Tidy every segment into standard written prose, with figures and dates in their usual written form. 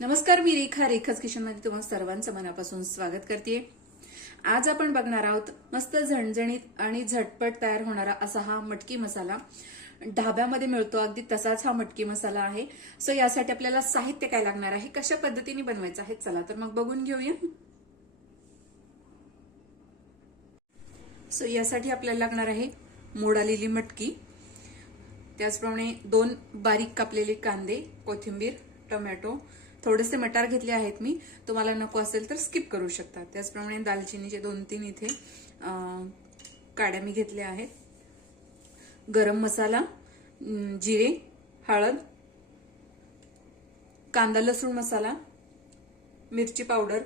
नमस्कार, मी रेखा रेखाच किचनमध्ये तुम्हा सर्वांचं मनापासून स्वागत करते। आज आपण बघणार आहोत मस्त झणझणीत आणि झटपट तयार होणारा असा हा मटकी मसाला। ढाब्यामध्ये मिळतो अगदी तसाच हा मटकी मसाला आहे। सो यासाठी आपल्याला साहित्य काय लागणार आहे, कशा पद्धतीने बनवायचं आहे, चला तर मग बघून घेऊया। सो यासाठी आपल्याला लागणार आहे मोड आलेली मटकी, त्याचप्रमाणे 2 बारीक कापलेले कांदे, कोथिंबीर, टोमॅटो, थोडेसे मटार घेतले आहेत मी, तुम्हाला नको असेल तर स्किप करू शकता। त्याचप्रमाणे दालचिनीचे 2-3 इथे काड्या मी घेतल्या आहेत, गरम मसाला, जिरे, हळद, कांदा लसूण मसाला, मिरची पावडर,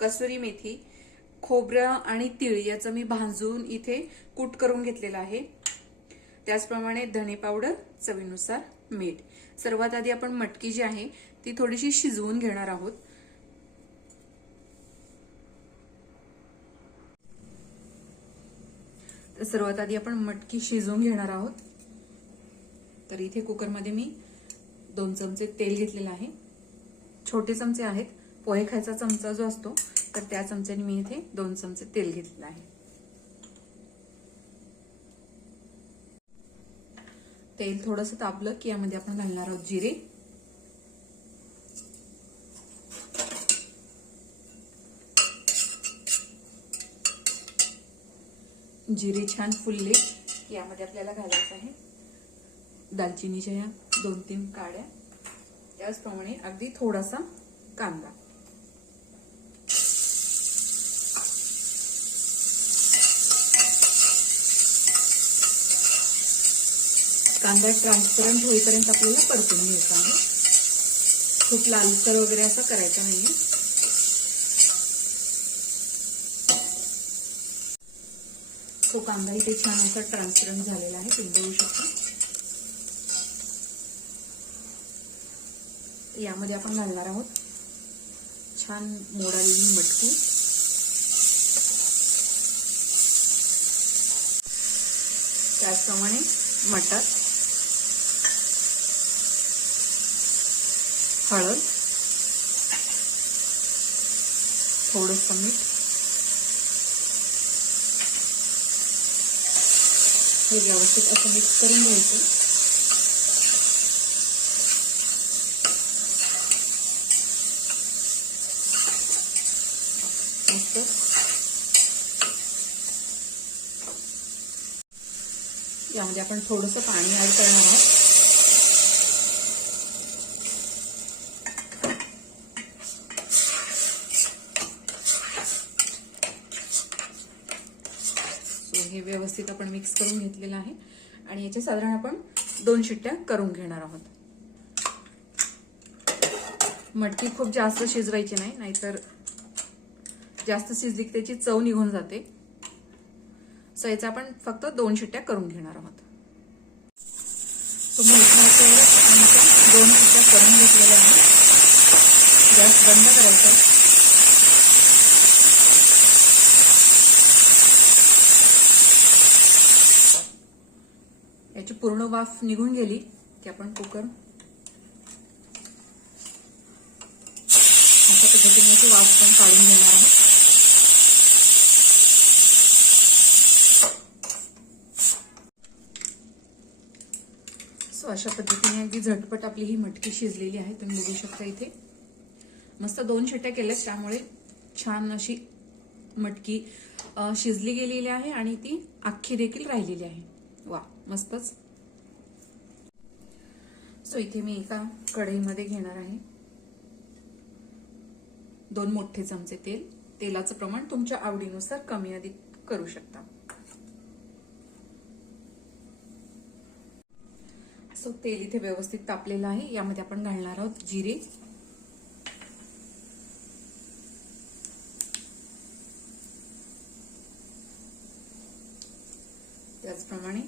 कसुरी मेथी, खोबरं आणि तीळ याचं मी भाजून इथे कूट करून घेतलेलं आहे। त्याचप्रमाणे धने पावडर, चवीनुसार मीठ। सर्वात आधी आपण मटकी जी आहे ती थोडीशी शिजवून घेणार आहोत। तर सर्वात आधी आपण मटकी शिजवून घेणार आहोत। तर इथे कुकरमध्ये मी 2 चमचे तेल घेतलेलं आहे, छोटे चमचे आहेत, पोहे खायचा चमचा जो असतो तर त्या चमच्याने मी इथे 2 चमचे तेल घेतलेलं आहे। तेल थोडंसं तापलं की यामध्ये आपण घालणार आहोत जिरे, जिरे छान फुलले की यामध्ये आपल्याला घालायचं आहे दालचिनीच्या या 2-3 काड्या, त्याचप्रमाणे अगदी थोडासा कांदा। कांदा ट्रान्सपरंट होईपर्यंत आपल्याला परतून घ्यायचा आहे, खूप लालसर वगैरे असं करायचं नाहीये। तो कांदा इथे छान असा ट्रान्सपरंट झालेला आहे, तुम्ही बघू शकता। यामध्ये आपण घालणार आहोत छान मोड आलेली मटकी, त्याचप्रमाणे मटार, हळद, थोडंसं मीठ, हे व्यवस्थित असं मिक्स करून घ्यायचं। मस्त यामध्ये आपण थोडंसं पाणी ऍड करणार आहोत। हे व्यवस्थित आपण मिक्स करून घेतलेलं आहे आणि याचे साधारण आपण 2 शिट्ट्या करून घेणार आहोत। मटकी खूप जास्त शिजवायची नाही, नाहीतर जास्त शिजली की त्याची चव निघून जाते। सो याचा आपण फक्त 2 शिट्ट्या करून घेणार आहोत। तो मटकीच्या 2 शिट्ट्या करून घेतलेल्या आहेत, गॅस बंद करायचा। याची पूर्ण वाफ निघून गेली की आपण कुकर अशा पद्धतीने याची वाफ पण काढून घेणार आहोत। सो अशा पद्धतीने अगदी झटपट आपली ही मटकी शिजलेली आहे, तुम्ही बघू शकता। इथे मस्त 2 शिट्ट्या केल्यात, त्यामुळे छान अशी मटकी शिजली गेलेली आहे आणि ती अख्खी देखील राहिलेली आहे। वा, मस्तच। सो इथे मी एका कढईमध्ये घेणार आहे 2 मोठे चमचे तेल। तेलाचं प्रमाण तुमच्या आवडीनुसार कमी अधिक करू शकता। सो तेल इथे व्यवस्थित तापलेलं आहे, यामध्ये आपण घालणार आहोत जिरे, त्याचप्रमाणे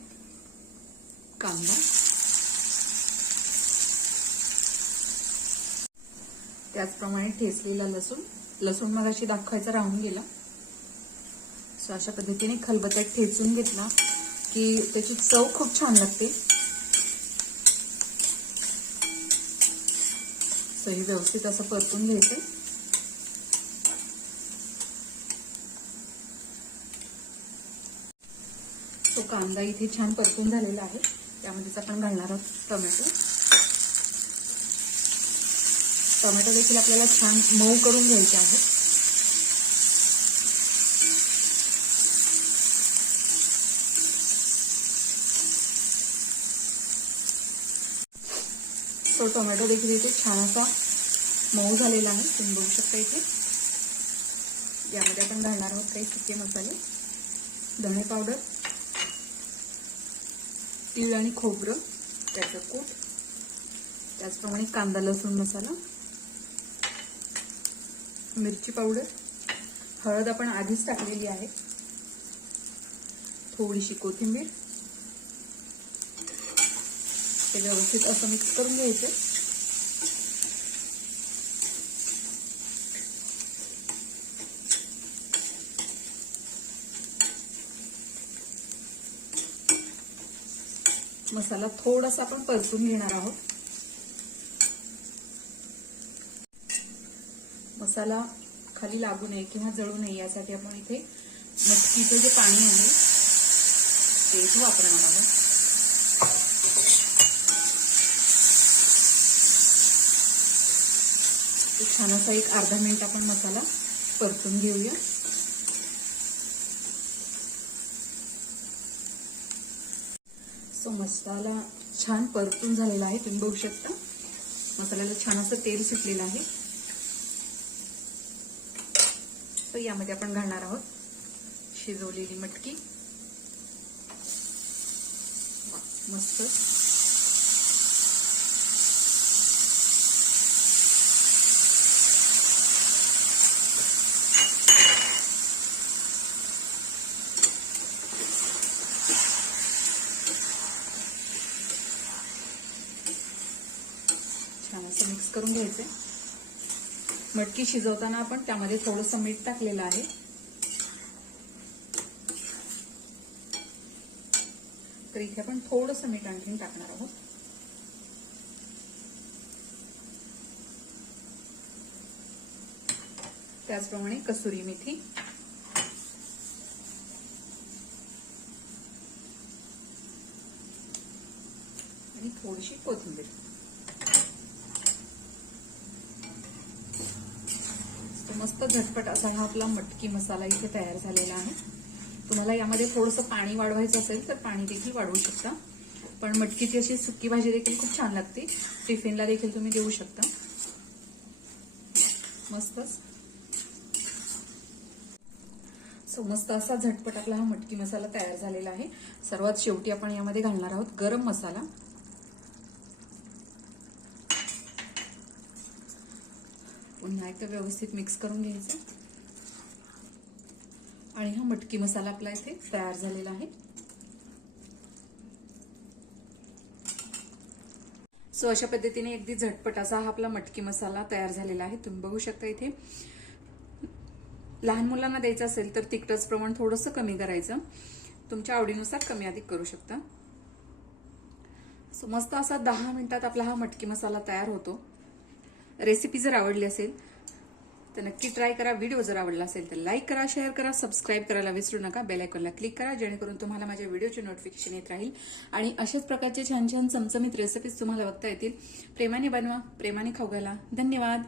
कांदा, त्याचप्रमाणे ठेचलेला लसूण मगाशी दाखवायचा राहून गेला। सो अशा पद्धतीने खलबत्त्यात ठेचून घेतला की त्याची चव खूप छान लागते। हे व्यवस्थित असं परतून घ्यायचं. तो कांदा इथे छान परतून झालेला आहे. त्यामध्येच आपण घालणार आहोत टोमॅटो. टोमॅटो देखील आपल्याला छान मऊ करून घ्यायचे आहे. तो टोमॅटो देखील इथे छान असा मऊ झालेला आहे. तुम्ही बघू शकता इथे. यामध्ये आपण घालणार आहोत काही सुके मसाले, धणे पावडर, तीळ आणि खोबरं त्याचं कूट, त्याचप्रमाणे कांदा लसूण मसाला, मिरची पावडर, हळद आपण आधीच टाकलेली आहे, थोडीशी कोथिंबीर. ते व्यवस्थित असं मिक्स करून घ्यायचं. मसाला थोडासा आपण परतून घेणार आहोत. मसाला खाली लागू नये किंवा जळू नये यासाठी आपण इथे मटकीचं जे पाणी आहे ते इथे वापरणार आहोत. छान असा एक अर्धा मिनिट आपण मसाला परतून घेऊया. मसाला छान परतून झालेला आहे. तुम्ही बघू शकता मसाल्याला छान असं तेल सुटलेलं आहे. तर यामध्ये आपण घालणार आहोत शिजवलेली मटकी. मस्त छान असं मिक्स करून घ्यायचंय. मटकी शिजवताना आपण त्यामध्ये थोडंसं मीठ टाकलेलं आहे. तर इथे आपण थोडंसं मीठ आणखीन टाकणार आहोत. त्याचप्रमाणे कसुरी मेथी, आणि थोडीशी कोथिंबीर. मस्त झटपट असा हा आपला मटकी मसाला इथे तयार झालेला आहे. तुम्हाला यामध्ये थोडंसं पाणी वाढवायचं असेल तर पाणी देखील वाढवू शकता. पण मटकीची अशी सुकी भाजी देखील खूप छान लागते. टिफिनला देखील तुम्ही देऊ शकता. मस्तच. मस्त असा झटपट आपला हा मटकी मसाला तयार झालेला आहे. सर्वात शेवटी आपण यामध्ये घालणार आहोत गरम मसाला. पुन्हा एकदा व्यवस्थित मिक्स करून घ्यायचं. आणि हा मटकी मसाला आपला इथे तयार झालेला आहे. अशा पद्धतीने अगदी झटपट असा हा आपला मटकी मसाला तयार झालेला आहे. तुम्ही बघू शकता इथे. लहान मुलांना द्यायचं असेल तर तिखटाचं प्रमाण थोडंसं कमी करायचं. तुमच्या आवडीनुसार कमी अधिक करू शकता. मस्त असा 10 मिनिटात आपला हा मटकी मसाला तयार होतो. रेसिपी जर आवडली असेल तर नक्की ट्राय करा. व्हिडिओ जर आवडला असेल तर लाईक करा, शेअर करा, सबस्क्राईब करायला विसरू नका. बेल आयकॉनला क्लिक करा जेणेकरून तुम्हाला माझ्या व्हिडिओचे नोटिफिकेशन येत राहील. आणि अशाच प्रकारचे छान छान चमचमीत रेसिपीज तुम्हाला बघता येतील. प्रेमाने बनवा, प्रेमाने खाऊ घाला. धन्यवाद.